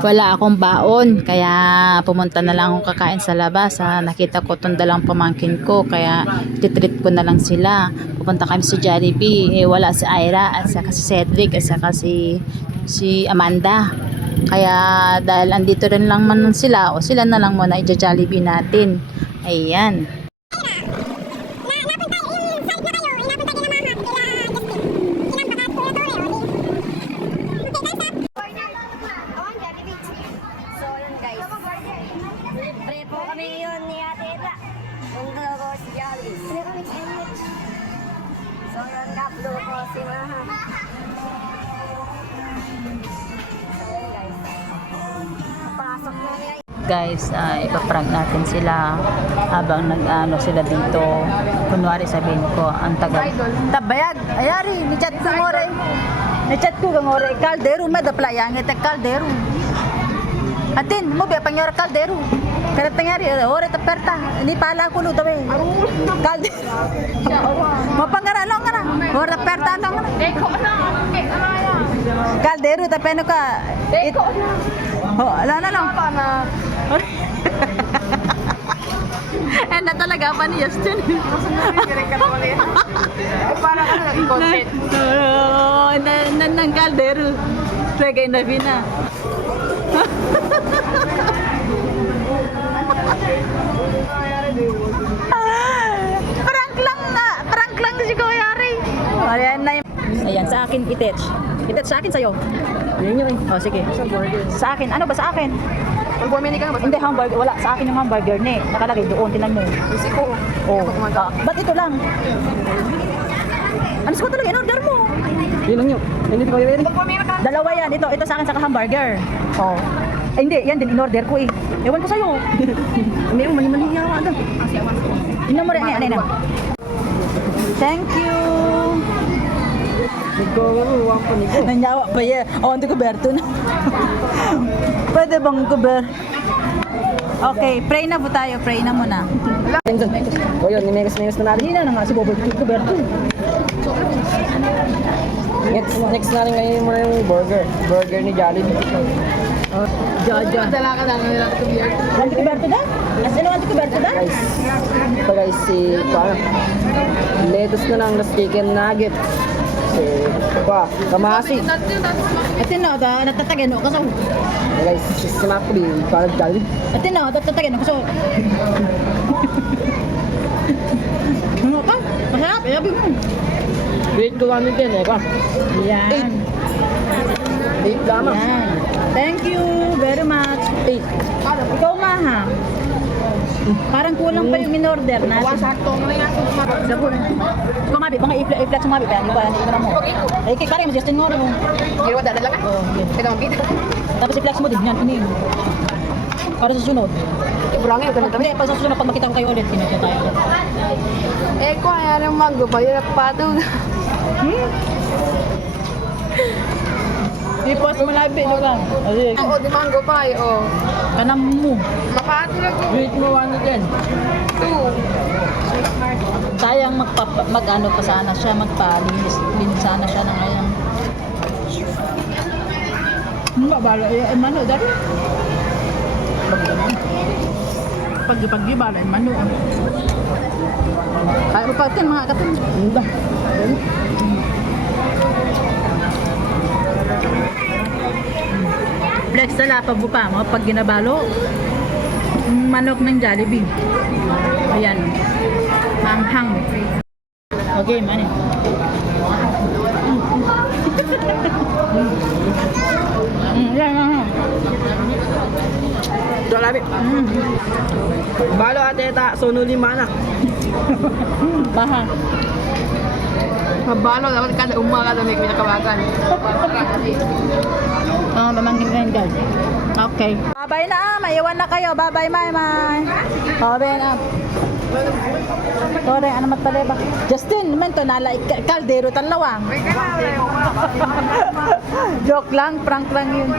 wala akong baon. Kaya pumunta na lang akong kakain sa labas. Ha. Nakita ko itong dalang pamangkin ko. Kaya titreat ko na lang sila. Pupunta kami sa Jollibee. Eh, wala si Ira at saka si Cedric at saka si, si Amanda. Kaya dahil andito rin lang man sila o sila na lang muna i-Jollibee natin. Ayan. Guys, uh, ipaprank natin sila habang nag-ano sila dito. Kunwari sabihin ko, ang tagal. Tabayag, ayari, ni chat ko ngore. Ni chat ko ngore, kaldero, may dapla yang ite kaldero. Atin, mo ba pangyora kaldero? Kada tangyari, ore ta perta, ni pala ko lu tawe. Kaldero. Mo pangara lang kana. Ore ta perta lang kana. Kaldero ta peno ka. It, oh, ala na lang. Eh, na talaga pa ni Justin. Para ka na content. Oo, na, na, ng kaldero. Tagay na bina. prank lang na. Prank lang si Kuya Ray. Ayan na yung... Ayan, sa akin itech. Itech sa akin sa'yo. Yun yun. Oh, sige. Sa akin. Ano ba sa akin? Pag bumili ka, Hindi, hamburger. Wala. Sa akin yung hamburger ni. Nakalagay doon. Tinan mo. Kasi ko. Oh. Kumanta. Ah, ba't ito lang? Ano sa talaga? In-order mo. Yun lang yun. Hindi ko yun. Dalawa yan. Ito, ito sa akin sa hamburger. Oh. Eh, hindi, yan din in-order ko eh. Ewan ko sa'yo. May mali-mali nga ako. Adam. Inom mo rin. Ano, ano. Thank you. Nagkakaroon pa ni ko. Nanyawa pa yan. Oh, hindi kuberto na. Pwede bang kuber? Okay, pray na po tayo. Pray na muna. O yun, ninegas-negas na natin. Hindi na nga si Bobo kuberto. Next, next na rin ngayon muna yung burger. Burger ni Jollibee. Oh, Jaja. Dala ka lang nila to beer. Wanti kuberto da? As ano wanti kuberto da? Guys, ito guys si paano? Lettuce na lang, tas chicken nugget. Pa, kamasi. Ate na, da, natatagyan ako kasi. Guys, si Smakli, parang Jollibee. Ate na, natatagyan ako kasi. Ano ka? Masarap, eh, mo. Wait ko lang din eh, pa. Yan. Date lamang. Yan. Thank you very much. Eh, ikaw maha. Parang kulang pa yung in-order natin. sakto mo yan. Sabi, ikaw mabi, baka i-flat i-flat sa mabi, kaya di ba, hindi ko na mo. Eh, kay Justin mo rin. Hindi mo dadala ka? Oh, yun. Ito ang pita. Tapos i-flex mo din yan, ini. Para sa sunod. Ibrangin, ito na Hindi, pag sa sunod, pag makita ko kayo ulit, kinagya tayo. Eh, kung ayaw ng mango, bayar pa ito. I-post mo labi, no lang. Oo, di mango pa eh, oh. Kanam mo. Makatulog ko. Wait mo, ano din. Two. Sayang magpapa, mag-ano pa sana siya, magpalinis din sana siya ng ngayon. Ba, bala, eh, mano, dali. Pag, pag bala, mano. Kaya mo pa mga katin. Hindi. Flex sa lapag mo pag ginabalo. Manok ng Jollibee. Ayan. Manghang. Okay, mani. Mm, yan, yan, yan. Dalabi. Mm, Balo ate ta, sono lima na. bahang. Mabalo, dapat kada umaga na may pinakawagan. Mga mamangkin ko yan, guys. Okay. Babay na, maiwan na kayo. Babay, may, may. Babay na. Sorry, ano matali ba? Justin, mento nala ik- kaldero talawang. Joke lang, prank lang yun.